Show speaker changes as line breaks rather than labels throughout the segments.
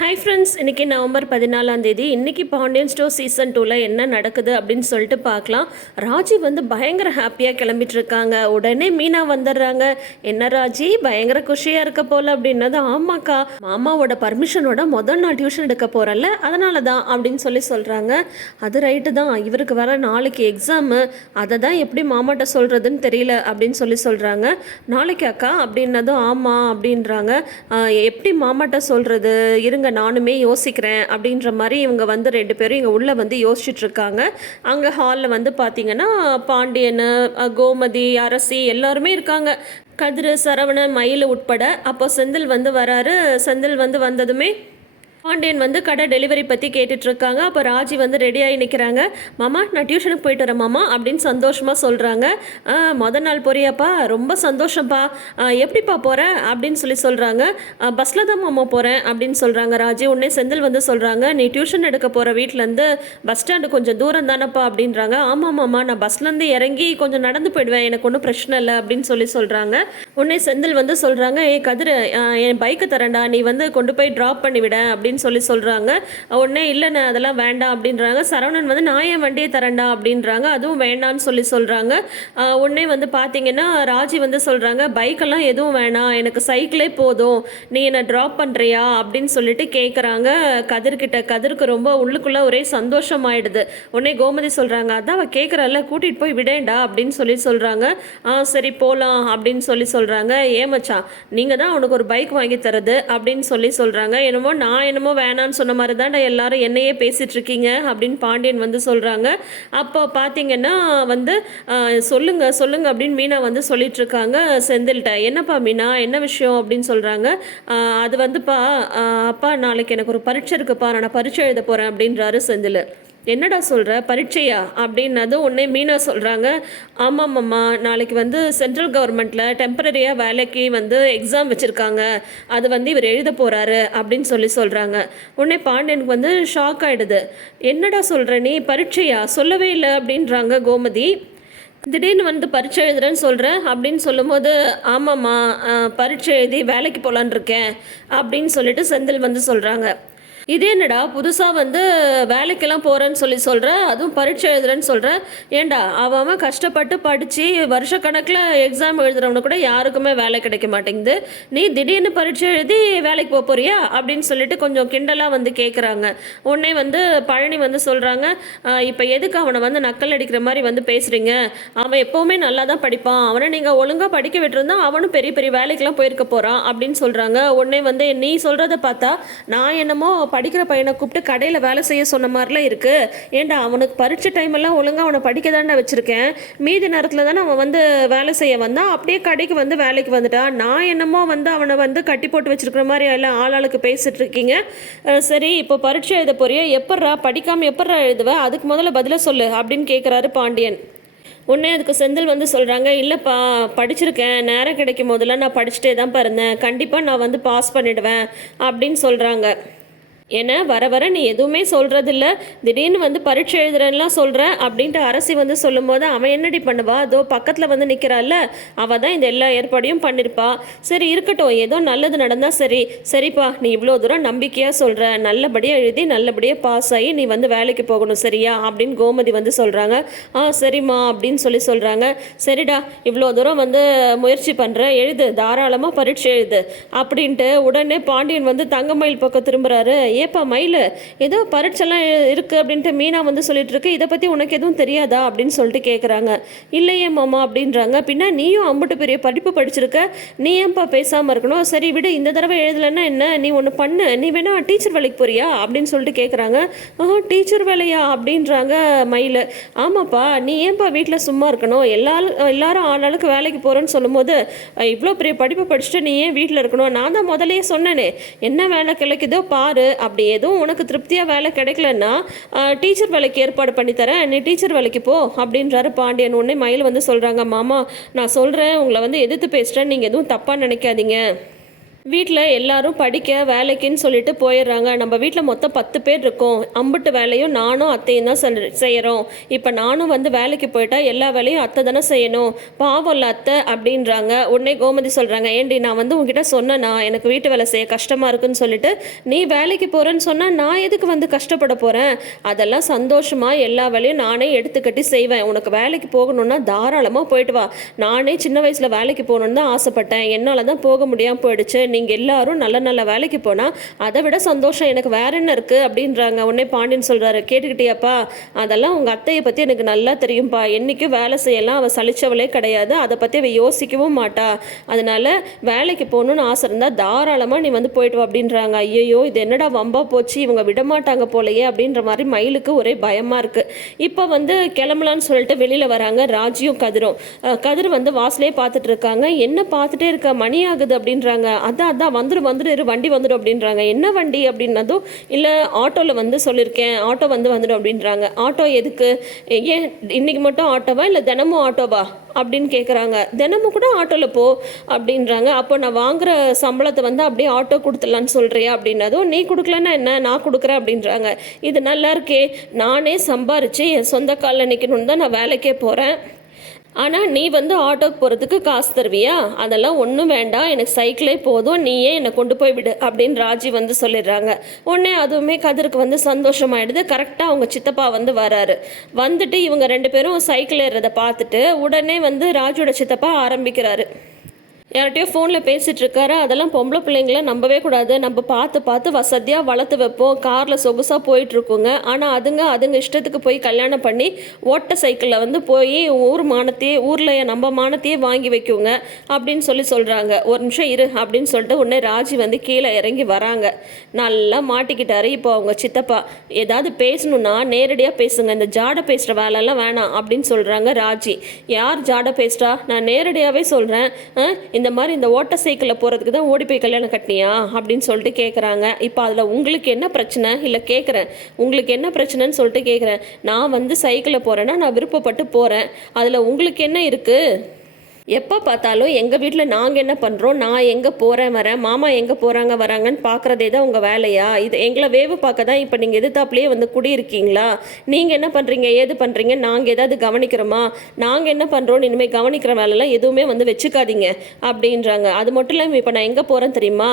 Hi friends இன்றைக்கி November பதினாலாம் தேதி இன்றைக்கி பாண்டியன் ஸ்டோர் சீசன் டூவில் என்ன நடக்குது அப்படின்னு சொல்லிட்டு பார்க்கலாம். ராஜி வந்து பயங்கர ஹாப்பியாக கிளம்பிட்டுருக்காங்க. உடனே மீனா வந்துடுறாங்க. என்ன ராஜி பயங்கர குஷியாக இருக்க போல அப்படின்னது ஆமாக்கா மாமாவோட பர்மிஷனோட முதல் நாள் டியூஷன் எடுக்க போகிறல்ல அதனால தான் அப்படின்னு சொல்லி சொல்கிறாங்க அது ரைட்டு தான். இவருக்கு வர நாளைக்கு எக்ஸாமு அதை தான் எப்படி மாமாட்ட சொல்கிறதுன்னு தெரியல அப்படின்னு சொல்லி சொல்கிறாங்க நாளைக்கு அக்கா அப்படின்னதும் ஆமாம் அப்படின்றாங்க. எப்படி மாமாட்ட சொல்கிறது இருங்க நானுமே யோசிக்கிறேன் அப்படின்ற மாதிரி இவங்க வந்து ரெண்டு பேரும் இங்கே உள்ளே வந்து யோசிச்சுட்ருக்காங்க. அங்கே ஹாலில் வந்து பார்த்தீங்கன்னா பாண்டியன் கோமதி அரசி எல்லாருமே இருக்காங்க. கதிர் சரவணன் மயில் உட்பட. அப்போ செந்தில் வந்து வராரு. செந்தில் வந்து வந்ததுமே பாண்டியன் வந்து கடை டெலிவரி பற்றி கேட்டுட்ருக்காங்க. அப்போ ராஜி வந்து ரெடியாகி நிற்கிறாங்க மாமா நான் டியூஷனுக்கு போயிட்டு வரேன் மாமா அப்படின்னு சந்தோஷமாக சொல்கிறாங்க மொதல் நாள் போறியாப்பா? ரொம்ப சந்தோஷம்ப்பா எப்படிப்பா போகிறேன் அப்படின்னு சொல்லி சொல்கிறாங்க பஸ்ஸில் தான் மாமா போகிறேன் அப்படின்னு சொல்கிறாங்க ராஜி. உடனே செந்தில் வந்து சொல்கிறாங்க நீ டியூஷன் எடுக்க போகிற வீட்டிலேருந்து பஸ் ஸ்டாண்டு கொஞ்சம் தூரம் தானப்பா? அப்படின்றாங்க. ஆமாம் மாமா நான் பஸ்லேருந்து இறங்கி கொஞ்சம் நடந்து போயிடுவேன். எனக்கு ஒன்றும் பிரச்சனை இல்லை அப்படின்னு சொல்லி சொல்கிறாங்க உடனே செந்தில் வந்து சொல்கிறாங்க ஏ கதிர் என் பைக்கு தரேன்டா. நீ வந்து கொண்டு போய் ட்ராப் பண்ணிவிட அப்படின்னு சொல்லி சொல்கிறாங்க உடனே இல்லைண்ணே அதெல்லாம் வேண்டாம் அப்படின்றாங்க. சரவணன் வந்து நான் என் வண்டியை தரேன்டா அப்படின்றாங்க. அதுவும் வேண்டாம்னு சொல்லி சொல்கிறாங்க உடனே வந்து பார்த்தீங்கன்னா ராஜி வந்து சொல்கிறாங்க பைக்கெல்லாம் எதுவும் வேணாம். எனக்கு சைக்கிளே போதும். நீ என்னை ட்ராப் பண்ணுறியா அப்படின்னு சொல்லிட்டு கேட்குறாங்க கதிர்கிட்ட கதிர்க்கு ரொம்ப உள்ளுக்குள்ளே ஒரே சந்தோஷமாயிடுது. உடனே கோமதி சொல்கிறாங்க அதான் அவள் கேட்குறல்ல கூட்டிகிட்டு போய் விடேண்டா அப்படின்னு சொல்லி சொல்கிறாங்க ஆ சரி போகலாம் அப்படின்னு சொல்லி சொல்கிறாங்க ஏமச்சான் நீங்கள் தான் உனக்கு ஒரு பைக் வாங்கி தரது அப்படின்னு சொல்லி சொல்கிறாங்க என்னமோ நான் என்னமோ வேணான்னு சொன்ன மாதிரி தான் எல்லாரும் என்னையே பேசிட்டு இருக்கீங்க அப்படின்னு பாண்டியன் வந்து சொல்கிறாங்க அப்போ பார்த்தீங்கன்னா வந்து சொல்லுங்க சொல்லுங்க அப்படின்னு மீனா வந்து சொல்லிட்டு இருக்காங்க. செந்தில்கிட்ட என்னப்பா மீனா என்ன விஷயம்? அப்படின்னு சொல்கிறாங்க அது வந்துப்பா அப்பா நாளைக்கு எனக்கு ஒரு பரீட்சை இருக்குப்பா. நான் பரீட்சை எழுத போகிறேன் அப்படின்றாரு செந்தில். என்னடா சொல்கிற பரீட்சையா? அப்படின்னது உடனே மீனா சொல்கிறாங்க ஆமாம்மாம்மா நாளைக்கு வந்து சென்ட்ரல் கவர்மெண்ட்டில் டெம்பரரியாக வேலைக்கு வந்து எக்ஸாம் வச்சுருக்காங்க. அது வந்து இவர் எழுத போகிறாரு அப்படின்னு சொல்லி சொல்கிறாங்க உடனே பாண்டியனுக்கு வந்து ஷாக் ஆகிடுது என்னடா சொல்கிற நீ? பரீட்சையா? சொல்லவே இல்லை அப்படின்றாங்க கோமதி. திடீர்னு வந்து பரீட்சை எழுதுறேன்னு சொல்கிறேன் அப்படின்னு சொல்லும்போது ஆமாம்மா பரீட்சை எழுதி வேலைக்கு போகலான் இருக்கேன் அப்படின்னு சொல்லிட்டு செந்தில் வந்து சொல்கிறாங்க இது என்னடா புதுசாக வந்து வேலைக்கெல்லாம் போகிறேன்னு சொல்லி சொல்கிற அதுவும் பரீட்சை எழுதுறேன்னு சொல்கிற ஏண்டா அவன் அவன் கஷ்டப்பட்டு படித்து வருஷக்கணக்கில் எக்ஸாம் எழுதுறவனு கூட யாருக்குமே வேலை கிடைக்க மாட்டேங்குது. நீ திடீர்னு பரீட்சை எழுதி வேலைக்கு போக போறியா? அப்படின்னு சொல்லிட்டு கொஞ்சம் கிண்டலாக வந்து கேட்குறாங்க உடனே வந்து பழனி வந்து சொல்கிறாங்க இப்போ எதுக்கு அவனை வந்து நக்கல் அடிக்கிற மாதிரி வந்து பேசுகிறீங்க அவன் எப்போவுமே நல்லா தான் படிப்பான். அவனை நீங்கள் ஒழுங்காக படிக்க விட்டுருந்தா அவனும் பெரிய பெரிய வேலைக்கெல்லாம் போயிருக்க போகிறான் அப்படின்னு சொல்கிறாங்க உடனே வந்து நீ சொல்கிறத பார்த்தா நான் என்னமோ படிக்கிற பையனை கூப்பிட்டு கடையில் வேலை செய்ய சொன்ன மாதிரிலாம் இருக்குது ஏன்டா அவனுக்கு பரீட்சை டைம் எல்லாம் ஒழுங்காக அவனை படிக்க தானே வச்சுருக்கேன். மீதி நேரத்தில் தானே அவன் வந்து வேலை செய்ய வந்தான். அப்படியே கடைக்கு வந்து வேலைக்கு வந்துட்டான் நான் என்னமோ வந்து அவனை வந்து கட்டி போட்டு வச்சுருக்கிற மாதிரி எல்லாம் ஆளாளுக்கு பேசிட்டு இருக்கீங்க. சரி இப்போ பரீட்சை எழுத போறியா. எப்பட்றா படிக்காமல் எப்பட்றா எழுதுவ? அதுக்கு முதல்ல பதில சொல்லு அப்படின்னு கேட்குறாரு பாண்டியன். உடனே அதுக்கு செந்தில் வந்து சொல்கிறாங்க இல்லைப்பா படிச்சிருக்கேன். நேரம் கிடைக்கும் போதெல்லாம் நான் படிச்சுட்டே தான் இருந்தேன் கண்டிப்பாக நான் வந்து பாஸ் பண்ணிடுவேன். அப்படின்னு சொல்கிறாங்க ஏன்னா வர வர நீ எதுவுமே சொல்கிறதில்ல திடீர்னு வந்து பரீட்சை எழுதுறேன்லாம் சொல்கிற அப்படின்ட்டு அரசி வந்து சொல்லும்போது அவன் என்னடி பண்ணுவா? அதோ பக்கத்தில் வந்து நிற்கிறாள்ல அவள் தான் இந்த எல்லா ஏற்பாடையும் பண்ணியிருப்பா சரி இருக்கட்டும். ஏதோ நல்லது நடந்தால் சரி. சரிப்பா நீ இவ்வளோ தூரம் நம்பிக்கையாக சொல்கிற நல்லபடியாக எழுதி நல்லபடியாக பாஸ் ஆகி நீ வந்து வேலைக்கு போகணும் சரியா? அப்படின்னு கோமதி வந்து சொல்கிறாங்க ஆ சரிம்மா அப்படின்னு சொல்லி சொல்கிறாங்க சரிடா இவ்வளோ தூரம் வந்து முயற்சி பண்ணுற எழுது தாராளமாக பரீட்சை எழுது. அப்படின்ட்டு உடனே பாண்டியன் வந்து தங்கமயில் பக்கம் திரும்புகிறாரு ஏப்பா மயில் ஏதோ பரீட்சைலாம் இருக்குது அப்படின்ட்டு மீனா வந்து சொல்லிட்டு இருக்கு இதை பற்றி உனக்கு எதுவும் தெரியாதா அப்படின்னு சொல்லிட்டு கேட்குறாங்க இல்லையே மாமா அப்படின்றாங்க. பின்னா நீயும் அம்புட்டு பெரிய படிப்பு படிச்சிருக்க. நீ ஏன்பா பேசாமல் இருக்கணும்? சரி விடு இந்த தடவை எழுதலைன்னா என்ன? நீ ஒன்று பண்ணு. நீ வேணா டீச்சர் வேலைக்கு போறியா? அப்படின்னு சொல்லிட்டு கேட்குறாங்க ஆ டீச்சர் வேலையா? அப்படின்றாங்க மயில். ஆமாப்பா நீ ஏன்பா வீட்டில் சும்மா இருக்கணும்? எல்லா எல்லாரும் ஆளாளுக்கு வேலைக்கு போகிறோன்னு சொல்லும்போது இவ்வளோ பெரிய படிப்பு படிச்சுட்டு நீ ஏன் வீட்டில் இருக்கணும்? நான் தான் முதலே சொன்னேனே. என்ன வேலை கிடைக்குதோ பாரு அப்படி எதுவும் உனக்கு திருப்தியாக வேலை கிடைக்கலன்னா டீச்சர் வேலைக்கு ஏற்பாடு பண்ணி தரேன். நீ டீச்சர் வேலைக்கு போ அப்படின்றாரு பாண்டியன். உடனே மயில் வந்து சொல்கிறாங்க மாமா நான் சொல்கிறேன் உங்களை வந்து எதிர்த்து பேசுகிறேன் நீங்கள் எதுவும் தப்பாக நினைக்காதீங்க. வீட்டில் எல்லாரும் படிக்க வேலைக்குன்னு சொல்லிட்டு போயிடுறாங்க. நம்ம வீட்டில் மொத்தம் பத்து பேர் இருக்கோம். அம்புட்டு வேலையும் நானும் அத்தையும் தான் செய்கிறோம் இப்போ நானும் வந்து வேலைக்கு போயிட்டா எல்லா வேலையும் அத்தை தானே செய்யணும். பாவம் இல்லை அத்தை அப்படின்றாங்க. உடனே கோமதி சொல்கிறாங்க ஏண்டி நான் வந்து உங்ககிட்ட சொன்னேன்னா எனக்கு வீட்டு வேலை செய்ய கஷ்டமாக இருக்குன்னு சொல்லிட்டு நீ வேலைக்கு போகிறேன்னு சொன்னால் நான் எதுக்கு வந்து கஷ்டப்பட போகிறேன் அதெல்லாம் சந்தோஷமாக எல்லா வேலையும் நானே எடுத்துக்கட்டி செய்வேன். உனக்கு வேலைக்கு போகணுன்னா தாராளமாக போயிட்டு வா. நானே சின்ன வயசில் வேலைக்கு போகணுன்னு தான் ஆசைப்பட்டேன். என்னால் தான் போக முடியாமல் போயிடுச்சு. நீங்கள் எல்லாரும் நல்ல நல்ல வேலைக்கு போனால் அதை விட சந்தோஷம் எனக்கு வேற என்ன இருக்குது அப்படின்றாங்க. உடனே பாண்டியன் சொல்கிறாரு கேட்டுக்கிட்டியாப்பா அதெல்லாம் உங்கள் அத்தையை பற்றி எனக்கு நல்லா தெரியும்ப்பா என்றைக்கும் வேலை செய்யலாம். அவள் சளிச்சவளே கிடையாது. அதை பற்றி அவள் யோசிக்கவும் மாட்டா. அதனால வேலைக்கு போகணுன்னு ஆசை இருந்தால் தாராளமாக நீ வந்து போயிட்டு வா அப்படின்றாங்க. ஐயோ இது என்னடா வம்பா போச்சு? இவங்க விடமாட்டாங்க போலையே அப்படின்ற மாதிரி மயிலுக்கு ஒரே பயமாக இருக்குது இப்போ வந்து கிளம்பலான்னு சொல்லிட்டு வெளியில் வராங்க ராஜியும் கதிரும். கதிர் வந்து வாசலே பார்த்துட்டு இருக்காங்க. என்ன பார்த்துட்டே இருக்க? மணி ஆகுது அப்படின்றாங்க. அதான் அதான் வந்துடும் வந்துடு வண்டி வந்துடும் அப்படின்றாங்க. என்ன வண்டி அப்படின்னதும் இல்லை ஆட்டோவில் வந்து சொல்லியிருக்கேன் ஆட்டோ வந்து வந்துடும் அப்படின்றாங்க. ஆட்டோ எதுக்கு? ஏன் இன்னைக்கு மட்டும் ஆட்டோவா இல்லை தினமும் ஆட்டோவா? அப்படின்னு கேட்குறாங்க தினமும் கூட ஆட்டோவில் போ அப்படின்றாங்க. அப்போ நான் வாங்குகிற சம்பளத்தை வந்து அப்படியே ஆட்டோ கொடுத்துடலான்னு சொல்கிறியா அப்படின்னதும் நீ கொடுக்கலன்னா என்ன? நான் கொடுக்குறேன் அப்படின்றாங்க. இது நல்லா இருக்கே. நானே சம்பாரித்து என் சொந்த காலில் நிற்கணுன்னு தான் நான் வேலைக்கே போகிறேன் ஆனால் நீ வந்து ஆட்டோக்கு போகிறதுக்கு காசு தருவியா? அதெல்லாம் ஒன்றும் வேண்டாம். எனக்கு சைக்கிளே போதும். நீயே என்னை கொண்டு போய் விடு அப்படின்னு ராஜி வந்து சொல்லிடுறாங்க. உடனே அதுவுமே கதிருக்கு வந்து சந்தோஷமாயிடுது. கரெக்டாக அவங்க சித்தப்பா வந்து வராரு. வந்துட்டு இவங்க ரெண்டு பேரும் சைக்கிள் ஏறுறதை பார்த்துட்டு உடனே வந்து ராஜுவோட சித்தப்பா ஆரம்பிக்கிறாரு. யார்கிட்டயோ ஃபோனில் பேசிகிட்டு இருக்காரு அதெல்லாம் பொம்பளை பிள்ளைங்கள நம்பவே கூடாது. நம்ம பார்த்து பார்த்து வசதியாக வளர்த்து வைப்போம். காரில் சொகுசாக போயிட்டுருக்குங்க. ஆனால் அதுங்க அதுங்க இஷ்டத்துக்கு போய் கல்யாணம் பண்ணி ஓட்ட சைக்கிளில் வந்து போய் ஊர் மானத்தையே ஊரில் நம்ம மானத்தையே வாங்கி வைக்குங்க. அப்படின்னு சொல்லி சொல்கிறாங்க ஒரு நிமிஷம் இரு அப்படின்னு சொல்லிட்டு உடனே ராஜி வந்து கீழே இறங்கி வராங்க. நல்லா மாட்டிக்கிட்டாரு. இப்போ அவங்க சித்தப்பா ஏதாவது பேசணும்னா நேரடியாக பேசுங்க. இந்த ஜாடை பேசுகிற வேலைலாம் வேணாம் அப்படின்னு சொல்கிறாங்க ராஜி. யார் ஜாடை பேசுகிறா நான் நேரடியாகவே சொல்கிறேன் இந்த மாதிரி இந்த ஓட்ட சைக்கிளில் போகிறதுக்கு தான் ஓடி போய் கல்யாணம் கட்டினியா? அப்படின்னு சொல்லிட்டு கேட்குறாங்க இப்போ அதில் உங்களுக்கு என்ன பிரச்சனை? இல்லை கேட்குறேன் உங்களுக்கு என்ன பிரச்சனைன்னு சொல்லிட்டு கேட்குறேன் நான் வந்து சைக்கிளில் போகிறேன்னா நான் விருப்பப்பட்டு போகிறேன் அதில் உங்களுக்கு என்ன இருக்குது எப்போ பார்த்தாலும் எங்கள் வீட்டில் நாங்கள் என்ன பண்ணுறோம் நான் எங்கே போகிறேன் வரேன்? மாமா எங்கே போகிறாங்க வராங்கன்னு பார்க்குறதே தான் உங்கள் வேலையா? இது எங்களை வேவு பார்க்க தான் இப்போ நீங்கள் எதிர்த்தாப்புலேயே வந்து குடியிருக்கீங்களா? நீங்கள் என்ன பண்ணுறீங்க ஏது பண்ணுறீங்க நாங்கள் ஏதாவது கவனிக்கிறோமா? நாங்கள் என்ன பண்ணுறோம் இனிமேல் கவனிக்கிற வேலைலாம் எதுவுமே வந்து வச்சுக்காதீங்க அப்படின்றாங்க. அது மட்டும் இல்லாமல் இப்போ நான் எங்கே போகிறேன் தெரியுமா?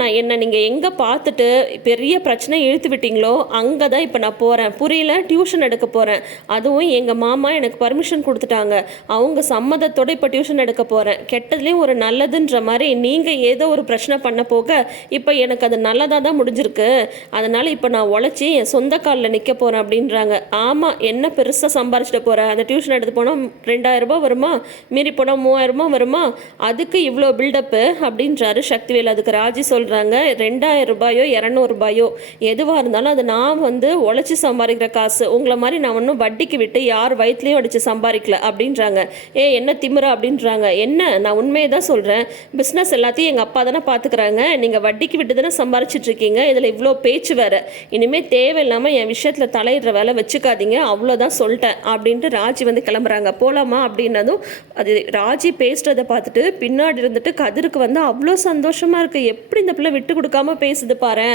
நான் என்ன நீங்கள் எங்கே பார்த்துட்டு பெரிய பிரச்சனை இழுத்து விட்டீங்களோ அங்கே தான் இப்போ நான் போகிறேன் புரியல? டியூஷன் எடுக்க போகிறேன் அதுவும் எங்கள் மாமா எனக்கு பர்மிஷன் கொடுத்துட்டாங்க. அவங்க சம்மதத்தோட இப்போ டியூஷன் எடுக்க போகிறேன் கெட்டதுலேயும் ஒரு நல்லதுன்ற மாதிரி நீங்கள் ஏதோ ஒரு பிரச்சனை பண்ண போக இப்போ எனக்கு அது நல்லதாக தான் முடிஞ்சிருக்கு. அதனால் இப்போ நான் உழைச்சி என் சொந்த காலில் நிற்க போகிறேன் அப்படின்றாங்க. ஆமாம் என்ன பெருசாக சம்பாரிச்சிட்டு போகிறேன் அந்த டியூஷன் எடுத்து போனால் ரெண்டாயிரரூபா வருமா? மீறி போனால் மூவாயிரம் வருமா? அதுக்கு இவ்வளோ பில்டப்பு அப்படின்றாரு சக்திவேல். அதுக்கு ராஜி சொல்கிறாங்க ரெண்டாயிரம் ரூபாயோ இரநூறுபாயோ எதுவாக இருந்தாலும் அது நான் வந்து உழைச்சி சம்பாதிக்கிற காசு. உங்களை மாதிரி நான் ஒன்றும் வட்டிக்கு விட்டு யார் வயிற்றுலையும் அடித்து சம்பாதிக்கல அப்படின்றாங்க. ஏ என்ன திமிரா அப்படின்றாங்க. என்ன? நான் உண்மையை தான் சொல்கிறேன் பிஸ்னஸ் எல்லாத்தையும் எங்கள் அப்பா தானே பார்த்துக்கிறாங்க நீங்கள் வட்டிக்கு விட்டு தானே சம்பாரிச்சிட்ருக்கீங்க இதில் இவ்வளோ பேச்சு வேறு. இனிமேல் தேவையில்லாமல் என் விஷயத்தில் தலையிடுற வேலை வச்சுக்காதீங்க. அவ்வளோதான் சொல்லிட்டேன். அப்படின்ட்டு ராஜி வந்து கிளம்புறாங்க. போகலாமா அப்படின்னதும் அது ராஜி பேசுகிறத பார்த்துட்டு பின்னாடி இருந்துட்டு கதிருக்கு வந்து அவ்வளோ சந்தோஷமாக இருக்குது எப்படி இந்த பிள்ளை விட்டு கொடுக்காம பேசுது பாரு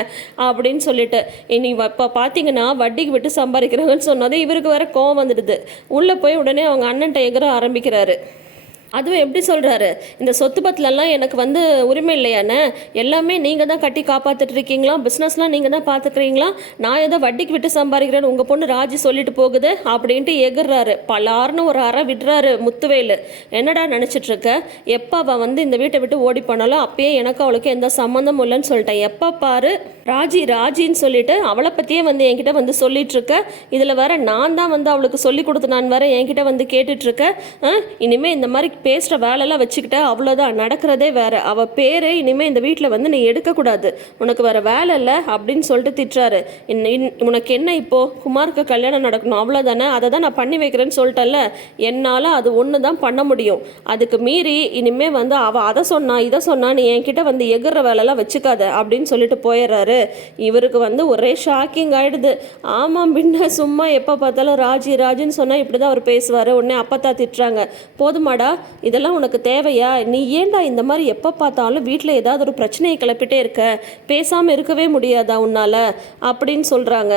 அப்படின்னு சொல்லிட்டு இனி இப்போ பார்த்தீங்கன்னா வட்டிக்கு விட்டு சம்பாதிக்கிறாங்கன்னு சொன்னதே இவருக்கு வேற கோவம் வந்துடுது. உள்ளே போய் உடனே அவங்க அண்ணன்ட்ட எகிற ஆரம்பிக்கிறாரு. அதுவும் எப்படி சொல்கிறாரு இந்த சொத்து பத்திலலாம் எனக்கு வந்து உரிமை இல்லையானே எல்லாமே நீங்கள் தான் கட்டி காப்பாற்றிட்டு இருக்கீங்களா? பிஸ்னஸ்லாம் நீங்கள் தான் பார்த்துக்கிறீங்களா நான் ஏதோ வட்டிக்கு விட்டு சம்பாதிக்கிறேன்னு உங்கள் பொண்ணு ராஜி சொல்லிட்டு போகுது அப்படின்ட்டு எகுறாரு பலார்னு ஒரு அறை விடுறாரு முத்துவேலு. என்னடா நினச்சிட்ருக்க எப்போ அவள் வந்து இந்த வீட்டை விட்டு ஓடி போனாலும் அப்பயே எனக்கு அவளுக்கு எந்த சம்மந்தமும் இல்லைன்னு சொல்லிட்டேன் எப்போ பாரு? ராஜி ராஜின்னு சொல்லிட்டு அவளை பற்றியே வந்து என்கிட்ட வந்து சொல்லிட்டு இதில் வேற நான் தான் வந்து அவளுக்கு சொல்லி கொடுத்து நான் வேற என்கிட்ட வந்து கேட்டுட்ருக்க இனிமேல் ஆ, இந்த மாதிரி பேசுகிற வேலைலாம் வச்சுக்கிட்ட அவ்வளோதான் நடக்கிறதே வேறு. அவள் பேரே இனிமேல் இந்த வீட்டில் வந்து நீ எடுக்கக்கூடாது. உனக்கு வேற வேலை இல்லை அப்படின்னு சொல்லிட்டு திட்டுறாரு. இன் இன்- உனக்கு என்ன இப்போது குமாருக்கு கல்யாணம் நடக்கணும். அவ்வளோதானே அதை தான் நான் பண்ணி வைக்கிறேன்னு சொல்லிட்டேன்ல. என்னால் அது ஒன்று தான் பண்ண முடியும். அதுக்கு மீறி இனிமேல் வந்து அவள் அதை சொன்னா இதை சொன்னா நீ என்கிட்ட வந்து எகிற வேலைலாம் வச்சுக்காத அப்படின்னு சொல்லிட்டு போயிடுறாரு. இவருக்கு வந்து ஒரே ஷாக்கிங் ஆகிடுது ஆமாம் பின்ன சும்மா எப்போ பார்த்தாலும் ராஜி ராஜின்னு சொன்னால் இப்படி தான் அவர் பேசுவார். உடனே அப்பத்தா திட்டுறாங்க. போதுமாடா இதெல்லாம் உனக்கு தேவையா? நீ ஏன்டா இந்த மாதிரி எப்போ பார்த்தாலும் வீட்டில் ஏதாவது ஒரு பிரச்சனையை கிளப்பிட்டே இருக்க? பேசாமல் இருக்கவே முடியாதா உன்னால்? அப்படின்னு சொல்கிறாங்க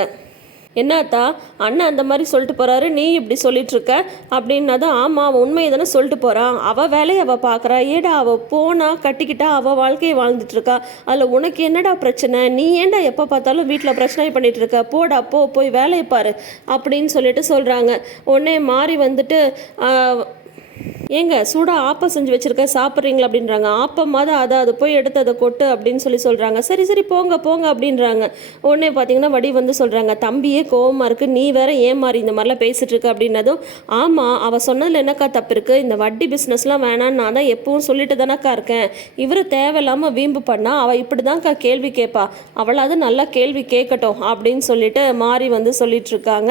என்னத்தா அண்ணன் அந்த மாதிரி சொல்லிட்டு போறாரு நீ இப்படி சொல்லிட்டு இருக்க? அப்படின்னா தான் ஆமாம் அவன் உண்மையை தானே சொல்லிட்டு போறான். அவ வேலையை அவ பார்க்குறா. ஏடா அவ போனா கட்டிக்கிட்டா அவ வாழ்க்கையை வாழ்ந்துட்டு இருக்கா? அதில் உனக்கு என்னடா பிரச்சனை? நீ ஏன்டா எப்போ பார்த்தாலும் வீட்டில் பிரச்சனை பண்ணிட்டு இருக்க? போடா போ போய் வேலையை பாரு. அப்படின்னு சொல்லிட்டு சொல்றாங்க. உடனே மாறி வந்துட்டு ஏங்க சூடாக ஆப்பம் செஞ்சு வச்சிருக்க சாப்பிட்றீங்களா அப்படின்றாங்க. ஆப்பமாவது அதை அது போய் எடுத்து அதை கொட்டு அப்படின்னு சொல்லி சொல்கிறாங்க சரி சரி போங்க போங்க அப்படின்றாங்க. உடனே பார்த்தீங்கன்னா வடி வந்து சொல்கிறாங்க தம்பியே கோவமாக இருக்குது நீ வேற ஏன் மாதிரி இந்த மாதிரிலாம் பேசிகிட்டு இருக்க? அப்படின்னதும் ஆமாம் அவள் சொன்னதில் என்னக்கா தப்பு இருக்குது இந்த வட்டி பிஸ்னஸ்லாம் வேணான்னு நான் தான் எப்பவும் சொல்லிட்டு தானக்கா இருக்கேன். இவர் தேவையில்லாமல் வீம்பு பண்ணால் அவள் இப்படி தான்க்கா கேள்வி கேட்பா. அவளாவது நல்லா கேள்வி கேட்கட்டும் அப்படின்னு சொல்லிட்டு மாறி வந்து சொல்லிட்டு இருக்காங்க.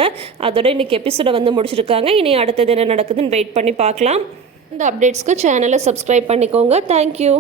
அதோட இன்னைக்கு எபிசோடை வந்து முடிச்சிருக்காங்க. இனி அடுத்தது என்ன நடக்குதுன்னு வெயிட் பண்ணி பார்க்கலாம். இந்த அப்டேட்ஸ்க்கு சேனலை சப்ஸ்கிரைப் பண்ணிக்கோங்க தேங்க்யூ